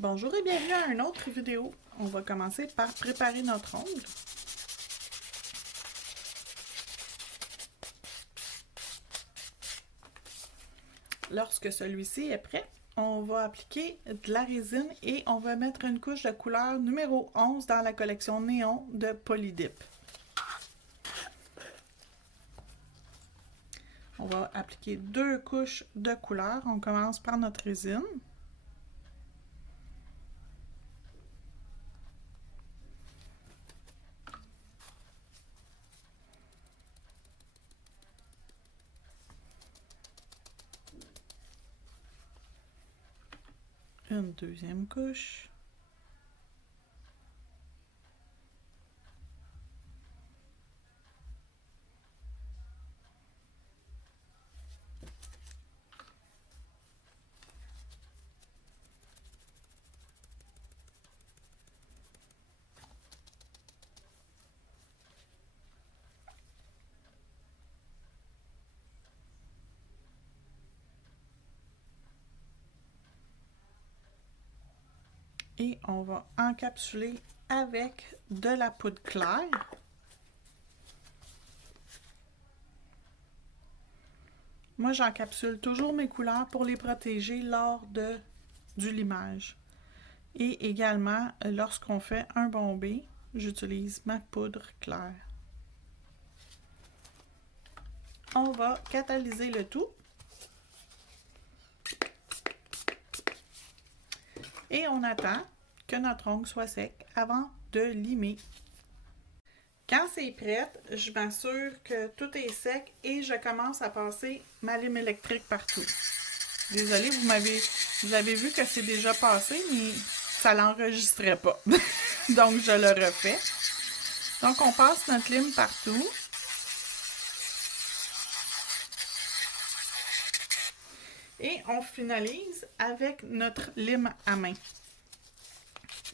Bonjour et bienvenue à une autre vidéo. On va commencer par préparer notre ongle. Lorsque celui-ci est prêt, on va appliquer de la résine et on va mettre une couche de couleur numéro 11 dans la collection Néon de Polydip. On va appliquer 2 couches de couleur. On commence par notre résine. Une deuxième couche. Et on va encapsuler avec de la poudre claire. Moi, j'encapsule toujours mes couleurs pour les protéger lors du limage. Et également, lorsqu'on fait un bombé, j'utilise ma poudre claire. On va catalyser le tout. Et on attend que notre ongle soit sec avant de limer. Quand c'est prêt, je m'assure que tout est sec et je commence à passer ma lime électrique partout. Désolée, vous avez vu que c'est déjà passé, mais ça l'enregistrait pas. Donc, je le refais. Donc, on passe notre lime partout. Et on finalise avec notre lime à main.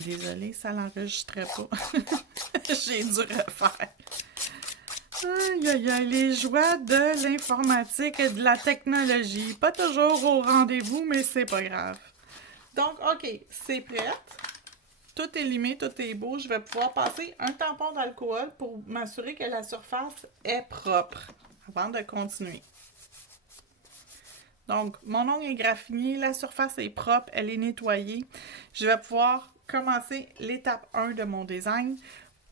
Désolée, ça l'enregistrait pas. J'ai dû refaire. Aïe, aïe, aïe, les joies de l'informatique et de la technologie. Pas toujours au rendez-vous, mais c'est pas grave. Donc, OK, c'est prêt. Tout est limé, tout est beau. Je vais pouvoir passer un tampon d'alcool pour m'assurer que la surface est propre avant de continuer. Donc, mon ongle est graffiné, la surface est propre, elle est nettoyée. Je vais pouvoir commencer l'étape 1 de mon design.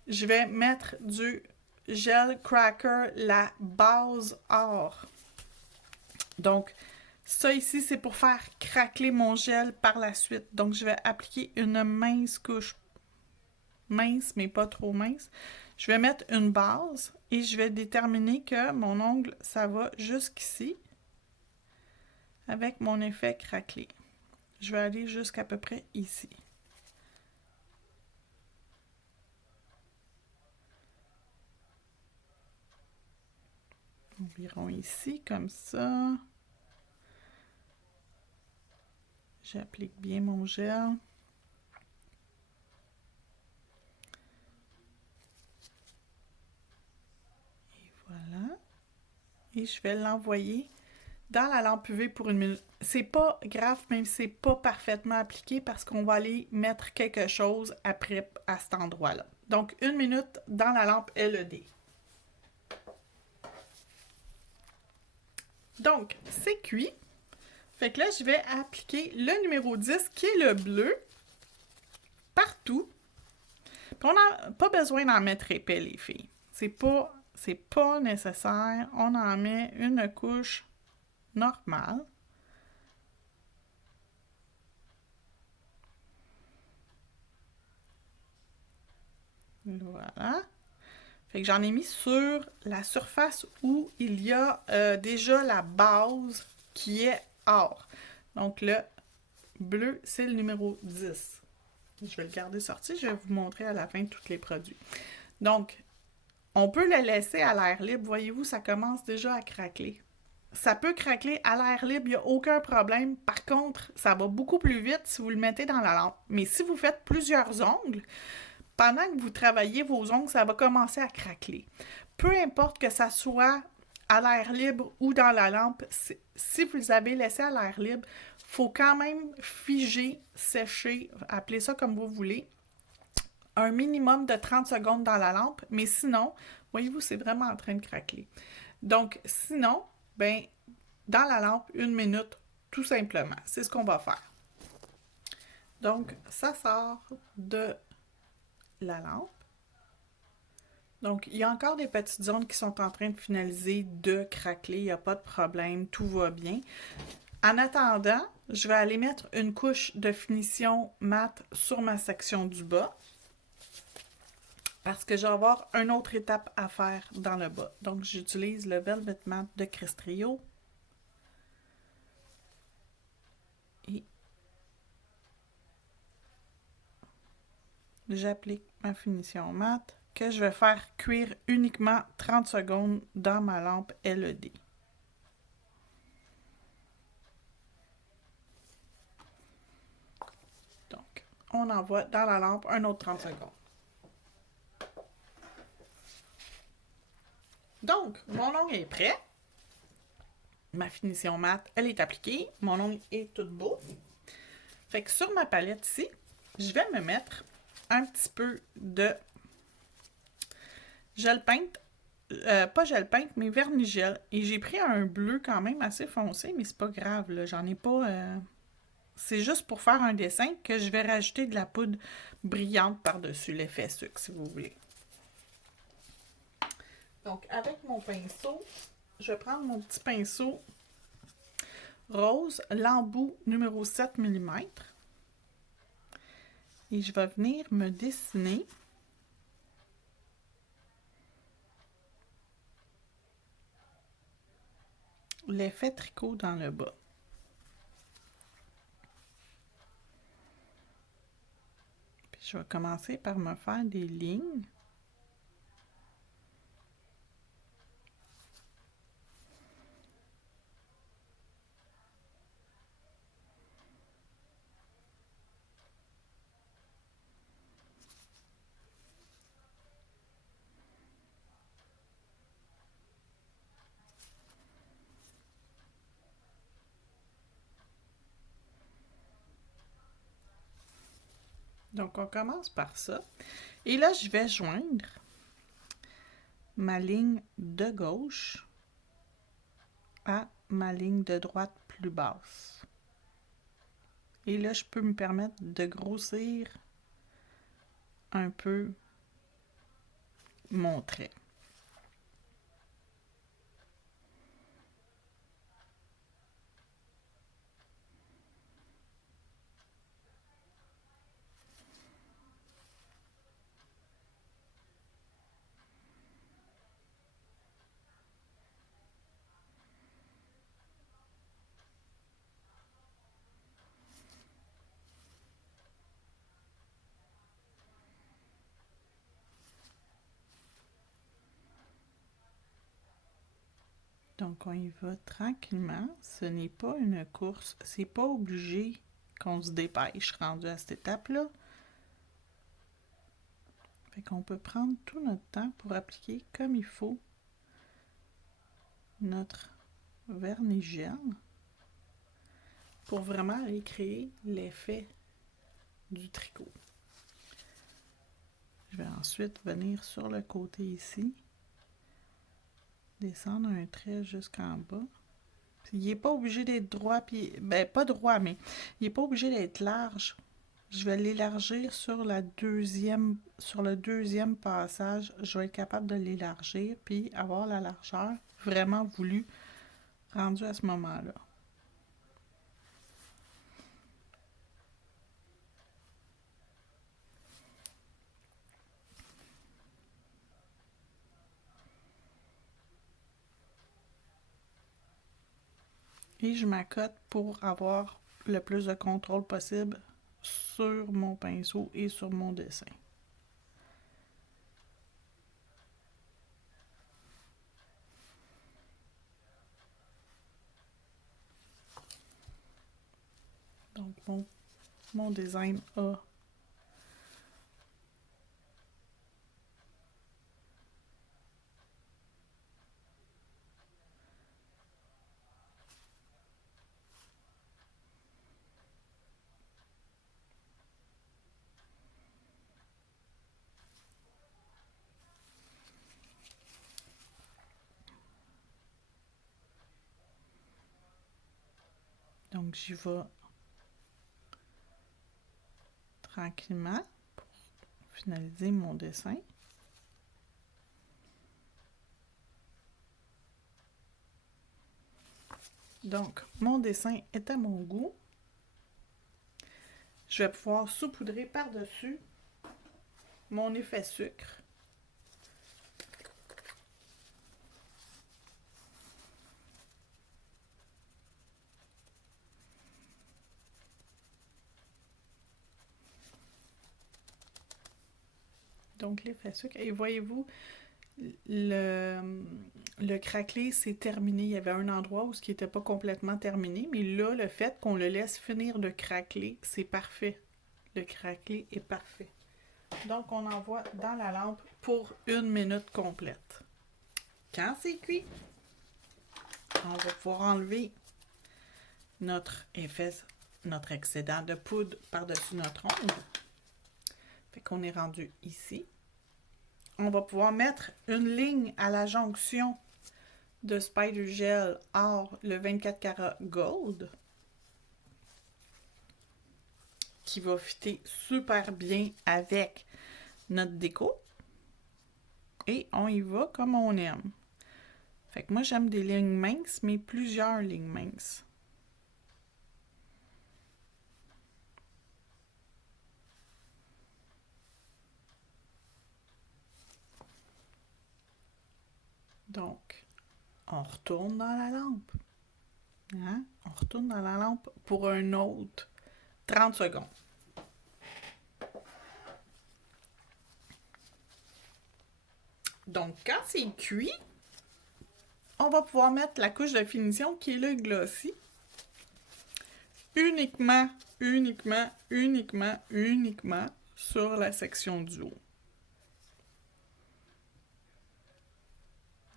Je vais mettre du gel cracker, la base or. Donc, ça ici, c'est pour faire craquer mon gel par la suite. Donc, je vais appliquer une mince couche. Mince, mais pas trop mince. Je vais mettre une base et je vais déterminer que mon ongle, ça va jusqu'ici. Avec mon effet craquelé. Je vais aller jusqu'à peu près ici. Environ ici, comme ça. J'applique bien mon gel. Et voilà. Et je vais l'envoyer dans la lampe UV pour 1 minute. C'est pas grave, même si c'est pas parfaitement appliqué, parce qu'on va aller mettre quelque chose après à cet endroit-là. Donc, 1 minute dans la lampe LED. Donc, c'est cuit. Fait que là, je vais appliquer le numéro 10, qui est le bleu, partout. Puis on n'a pas besoin d'en mettre épais, les filles. C'est pas nécessaire. On en met une couche normale. Voilà. Fait que j'en ai mis sur la surface où il y a déjà la base qui est or. Donc le bleu, c'est le numéro 10. Je vais le garder sorti, je vais vous montrer à la fin tous les produits. Donc, on peut le laisser à l'air libre. Voyez-vous, ça commence déjà à craquer. Ça peut craquer à l'air libre, il n'y a aucun problème. Par contre, ça va beaucoup plus vite si vous le mettez dans la lampe. Mais si vous faites plusieurs ongles, pendant que vous travaillez vos ongles, ça va commencer à craquer. Peu importe que ça soit à l'air libre ou dans la lampe. Si vous les avez laissés à l'air libre, il faut quand même figer, sécher, appelez ça comme vous voulez, un minimum de 30 secondes dans la lampe, mais sinon, voyez-vous, c'est vraiment en train de craquer. Donc, sinon, ben, dans la lampe, 1 minute, tout simplement. C'est ce qu'on va faire. Donc, ça sort de la lampe. Donc, il y a encore des petites zones qui sont en train de finaliser, de craquer. Il n'y a pas de problème, tout va bien. En attendant, je vais aller mettre une couche de finition mat sur ma section du bas. Parce que je vais avoir une autre étape à faire dans le bas. Donc, j'utilise le Velvet Matte de Crestrio. Et j'applique ma finition mat que je vais faire cuire uniquement 30 secondes dans ma lampe LED. Donc, on envoie dans la lampe un autre 30 secondes. Donc, mon ongle est prêt. Ma finition mat, elle est appliquée. Mon ongle est tout beau. Fait que sur ma palette ici, je vais me mettre un petit peu de gel peinte. Pas gel peinte, mais vernis gel. Et j'ai pris un bleu quand même assez foncé, mais c'est pas grave, là. J'en ai pas... C'est juste pour faire un dessin que je vais rajouter de la poudre brillante par-dessus l'effet sucre, si vous voulez. Donc, avec mon pinceau, je vais prendre mon petit pinceau rose, l'embout numéro 7 mm. Et je vais venir me dessiner l'effet tricot dans le bas. Puis je vais commencer par me faire des lignes. Donc, on commence par ça. Et là, je vais joindre ma ligne de gauche à ma ligne de droite plus basse. Et là, je peux me permettre de grossir un peu mon trait. Donc, on y va tranquillement. Ce n'est pas une course. C'est pas obligé qu'on se dépêche rendu à cette étape-là. Fait qu'on peut prendre tout notre temps pour appliquer comme il faut notre vernis gel pour vraiment aller créer l'effet du tricot. Je vais ensuite venir sur le côté ici, descendre un trait jusqu'en bas. Puis, il n'est pas obligé d'être droit, puis, ben pas droit, mais il n'est pas obligé d'être large. Je vais l'élargir sur le deuxième passage. Je vais être capable de l'élargir, puis avoir la largeur vraiment voulue rendue à ce moment-là. Et je m'accote pour avoir le plus de contrôle possible sur mon pinceau et sur mon dessin. Donc mon design a Donc, j'y vais tranquillement pour finaliser mon dessin. Donc, mon dessin est à mon goût. Je vais pouvoir saupoudrer par-dessus mon effet sucre. Donc, l'effet sucre. Et voyez-vous, le craquelé, c'est terminé. Il y avait un endroit où ce qui n'était pas complètement terminé, mais là, le fait qu'on le laisse finir de craqueler, c'est parfait. Le craquelé est parfait. Donc, on envoie dans la lampe pour 1 minute complète. Quand c'est cuit, on va pouvoir enlever notre excédent de poudre par-dessus notre ongle. Fait qu'on est rendu ici. On va pouvoir mettre une ligne à la jonction de Spider Gel or le 24 carats Gold qui va fitter super bien avec notre déco. Et on y va comme on aime. Fait que moi, j'aime des lignes minces, mais plusieurs lignes minces. Donc, on retourne dans la lampe. Hein? On retourne dans la lampe pour un autre 30 secondes. Donc, quand c'est cuit, on va pouvoir mettre la couche de finition qui est le glossy. Uniquement sur la section du haut.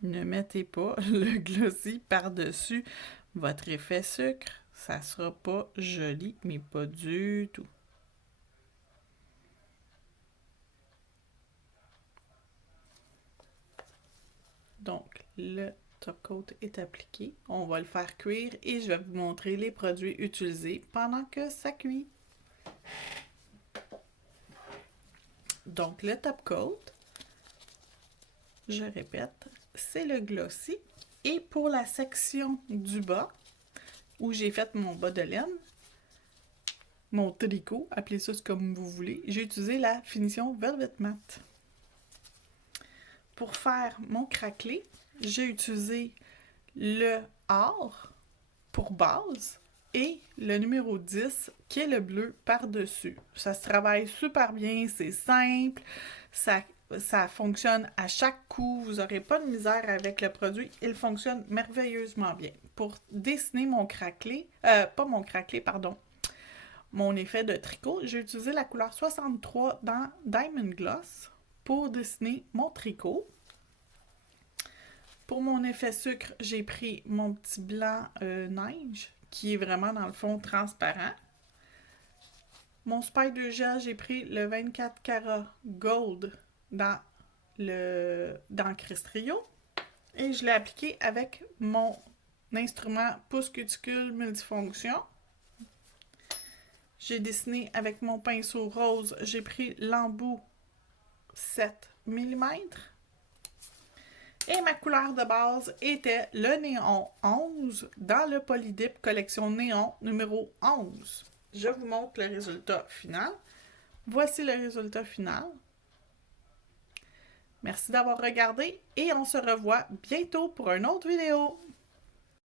Ne mettez pas le glossy par-dessus votre effet sucre. Ça sera pas joli, mais pas du tout. Donc, le top coat est appliqué. On va le faire cuire et je vais vous montrer les produits utilisés pendant que ça cuit. Donc, le top coat, je répète, c'est le glossy. Et pour la section du bas, où j'ai fait mon bas de laine, mon tricot, appelez ça comme vous voulez, j'ai utilisé la finition Velvet Matte. Pour faire mon craquelé, j'ai utilisé le or pour base et le numéro 10 qui est le bleu par-dessus. Ça se travaille super bien, c'est simple, ça fonctionne à chaque coup, vous n'aurez pas de misère avec le produit, il fonctionne merveilleusement bien. Pour dessiner mon craquelé, mon effet de tricot, j'ai utilisé la couleur 63 dans Diamond Gloss pour dessiner mon tricot. Pour mon effet sucre, j'ai pris mon petit blanc neige, qui est vraiment dans le fond transparent. Mon Spider Gel, j'ai pris le 24 carats Gold dans Crystrio. Et je l'ai appliqué avec mon instrument pouce cuticule multifonction. J'ai dessiné avec mon pinceau rose, j'ai pris l'embout 7 mm. Et ma couleur de base était le néon 11 dans le Polydip collection néon numéro 11. Je vous montre le résultat final. Voici le résultat final. Merci d'avoir regardé et on se revoit bientôt pour une autre vidéo.